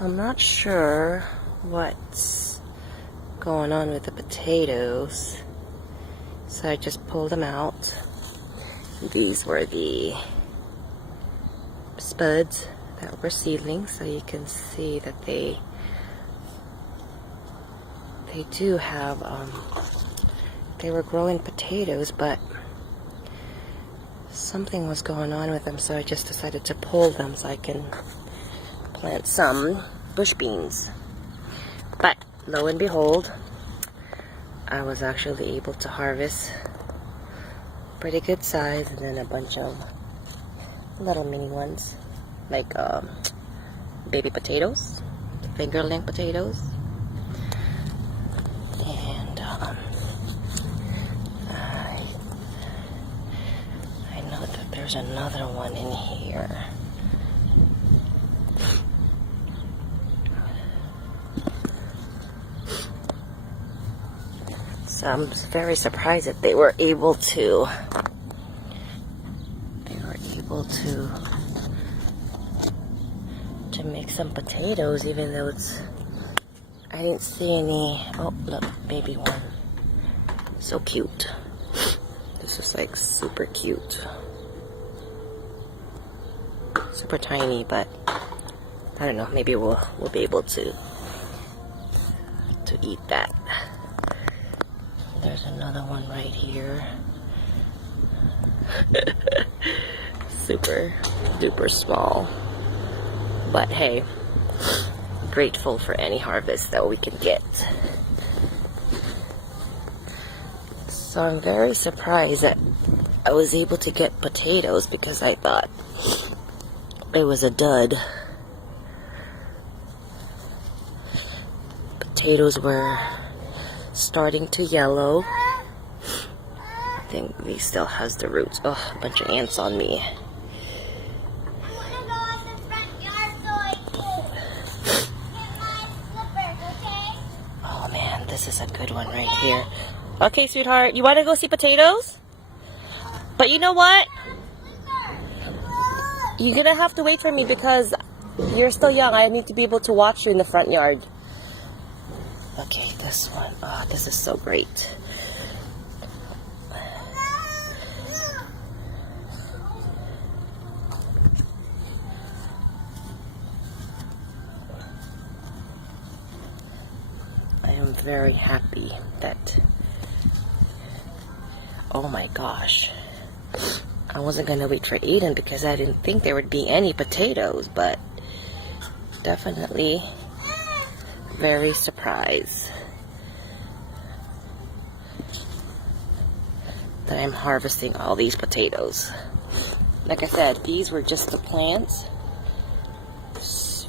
I'm not sure what's going on with the potatoes, so I just pulled them out. These were the spuds that were seedlings, so you can see that they do have they were growing potatoes, but something was going on with them, so I just decided to pull them so I can plant some bush beans. But lo and behold, I was actually able to harvest pretty good size, and then a bunch of little mini ones, like baby potatoes, finger length potatoes. And I know that there's another one in here. So I'm very surprised that they were able to make some potatoes, even though I didn't see any. Oh, look, baby one. So cute. This is like super cute. Super tiny, but I don't know, maybe we'll be able to eat that. There's another one right here. Super duper small. But hey, grateful for any harvest that we can get. So I'm very surprised that I was able to get potatoes, because I thought it was a dud. Potatoes were starting to yellow. I think he still has the roots. Oh, a bunch of ants on me. Oh man, this is a good one right here. Okay, sweetheart, you want to go see potatoes? But you know what? You're gonna have to wait for me because you're still young. I need to be able to watch you in the front yard. Okay, this one. Oh, this is so great. I am very happy that, oh my gosh, I wasn't gonna wait for Aiden because I didn't think there would be any potatoes, but definitely very surprised that I'm harvesting all these potatoes. Like I said, these were just the plants.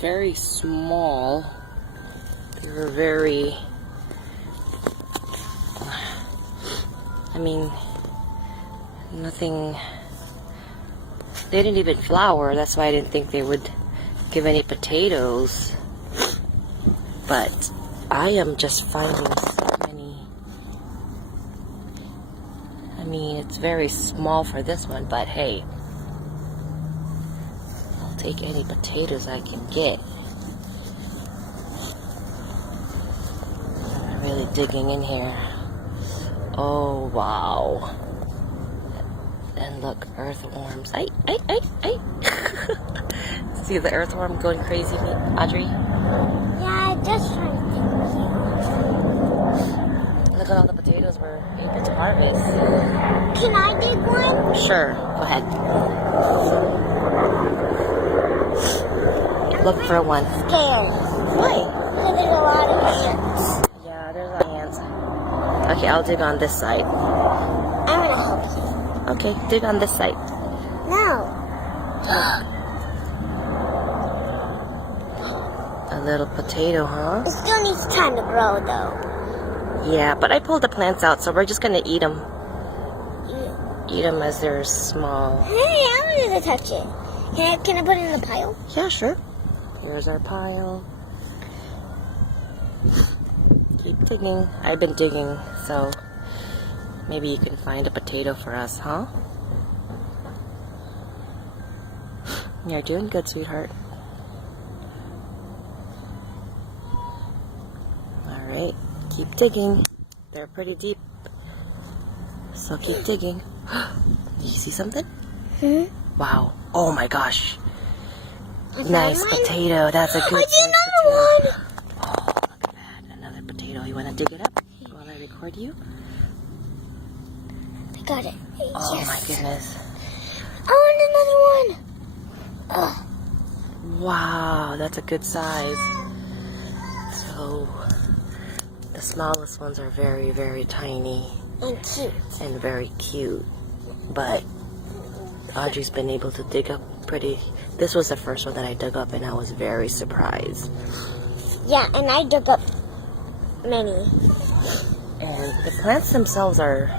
Very small. They were very, I mean, nothing, they didn't even flower. That's why I didn't think they would give any potatoes. But I am just finding so many. I mean, it's very small for this one, but hey, I'll take any potatoes I can get. I'm really digging in here. Oh, wow. And look, earthworms. Ay. See the earthworm going crazy, Audrey? Yeah, just trying to think. Look at all the potatoes we're able to harvest. Can I dig one? Sure, go ahead. Look for one. Scale. Why? Because there's a lot of ants. Yeah, there's a lot of ants. Okay, I'll dig on this side. I'm gonna help you. Okay, dig on this side. No. A little potato, huh? It still needs time to grow, though. Yeah, but I pulled the plants out, so we're just gonna eat them. Eat them as they're small. Hey, I wanted to touch it. Can I put it in the pile? Yeah, sure. Here's our pile. Keep digging. I've been digging, so maybe you can find a potato for us, huh? You're doing good, sweetheart. Keep digging. They're pretty deep. So keep digging. Did you see something? Hmm? Wow. Oh my gosh. I Nice found one. potato. That's a good I see sized another potato. Oh, look at that. Another potato. You want to dig it up while I record you? one. I got it. Oh Yes. my goodness. Oh, and another one. Oh, Wow, that's a good size. So, the smallest ones are very, very tiny and cute. and very cute. But Audrey's been able to dig up pretty. This was the first one that I dug up, and I was very surprised. Yeah, and I dug up many. And the plants themselves are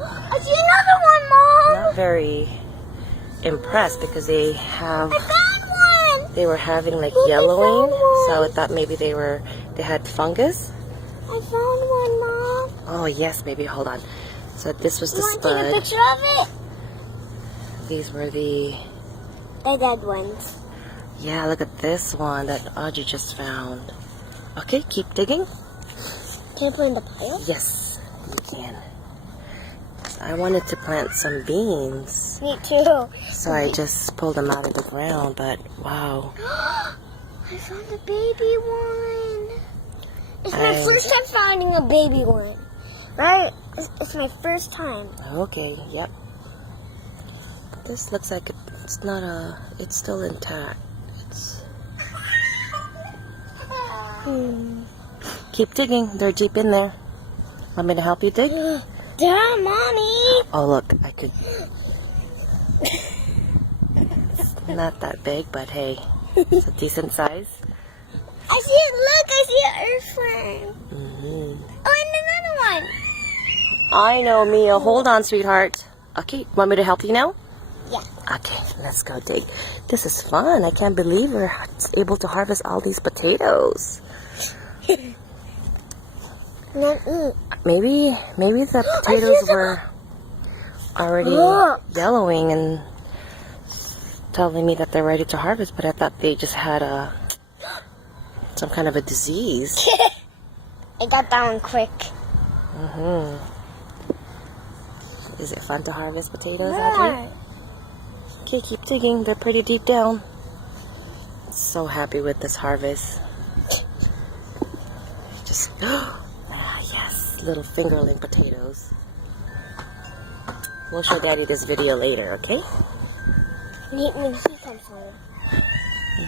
I see another one, Mom. not very impressed because they have. I found one. They were having like Look, I yellowing, found one. so I thought maybe they had fungus. I found one, Mom. Oh yes, baby, hold on. So this was the You want to take a spud. picture of it? These were the, The dead ones. yeah, look at this one that Audrey just found. Okay, keep digging. Can I put in the pile? Yes, you can. I wanted to plant some beans, Me too. so I just pulled them out of the ground, but wow. I found a baby one. It's my I- first time finding a baby one. Right? It's my first time. Okay, yep. This looks like it's not it's still intact. It's, keep digging, they're deep in there. Want me to help you dig? Damn, Mommy. Oh look, I could. Not that big, but hey, it's a decent size. I see it. Look, I see an earthworm. Mm-hmm. Oh, and another one. I know, Mia. Hold on, sweetheart. Okay, want me to help you now? Yeah. Okay, let's go dig. This is fun. I can't believe we're able to harvest all these potatoes. And then eat. Maybe the potatoes were already Look. yellowing and telling me that they're ready to harvest, but I thought they just had some kind of a disease. I got that one quick. Mm-hmm. Is it fun to harvest potatoes, Audrey? Okay, keep digging. They're pretty deep down. So happy with this harvest. Just, yes, little fingerling potatoes. We'll show Daddy this video later, okay? Let me see something.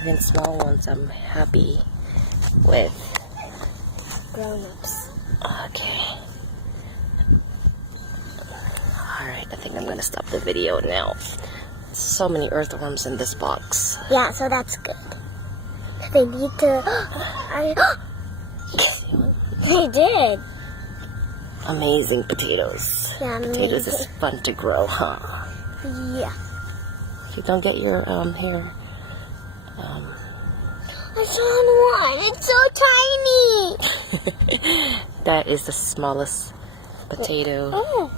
Even small ones I'm happy with. Grown-ups. Okay. Alright, I think I'm gonna stop the video now. So many earthworms in this box. Yeah, so that's good. They need to. They did. Amazing potatoes. Yeah, Potatoes is amazing. fun to grow, huh? Yeah. If you don't get your hair. I found one. It's so tiny. That is the smallest potato Oh,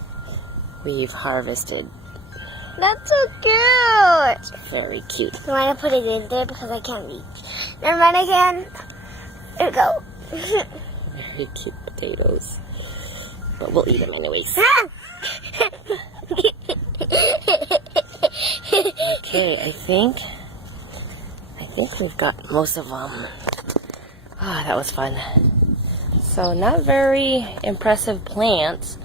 we've harvested. that's so cute. Very cute. I want to put it in there because I can't reach. Never mind again. There we go. Very cute potatoes. But we'll eat them anyways. Okay, I think we've got most of them. Ah, that was fun. So not very impressive plants.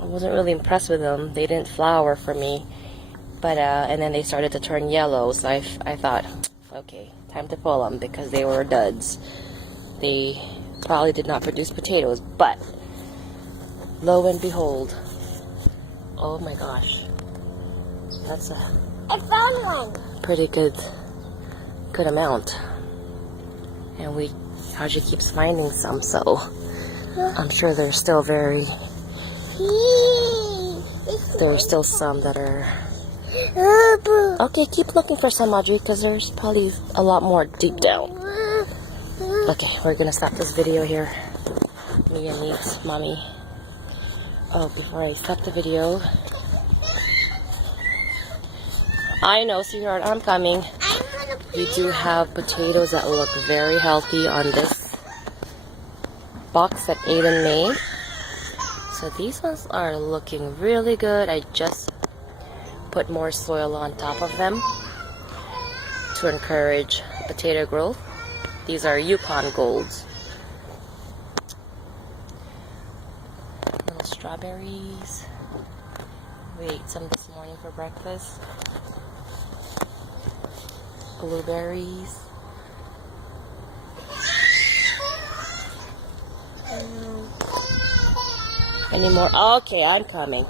I wasn't really impressed with them. They didn't flower for me. But and then they started to turn yellow. So I thought, okay, time to pull them because they were duds. They probably did not produce potatoes. But lo and behold, oh my gosh, that's a I found one. pretty good amount. And Audrey keeps finding some, so I'm sure there's still there's still some that are. Okay, keep looking for some, Audrey, because there's probably a lot more deep down. Okay, we're gonna stop this video here. Mia needs mommy. Oh, before I stop the video, I know, sweetheart, I'm coming. You do have potatoes that look very healthy on this box that Aiden made. So these ones are looking really good. I just put more soil on top of them to encourage potato growth. These are Yukon Golds. Little strawberries. We ate some this morning for breakfast. Blueberries. Any more? Okay, I'm coming.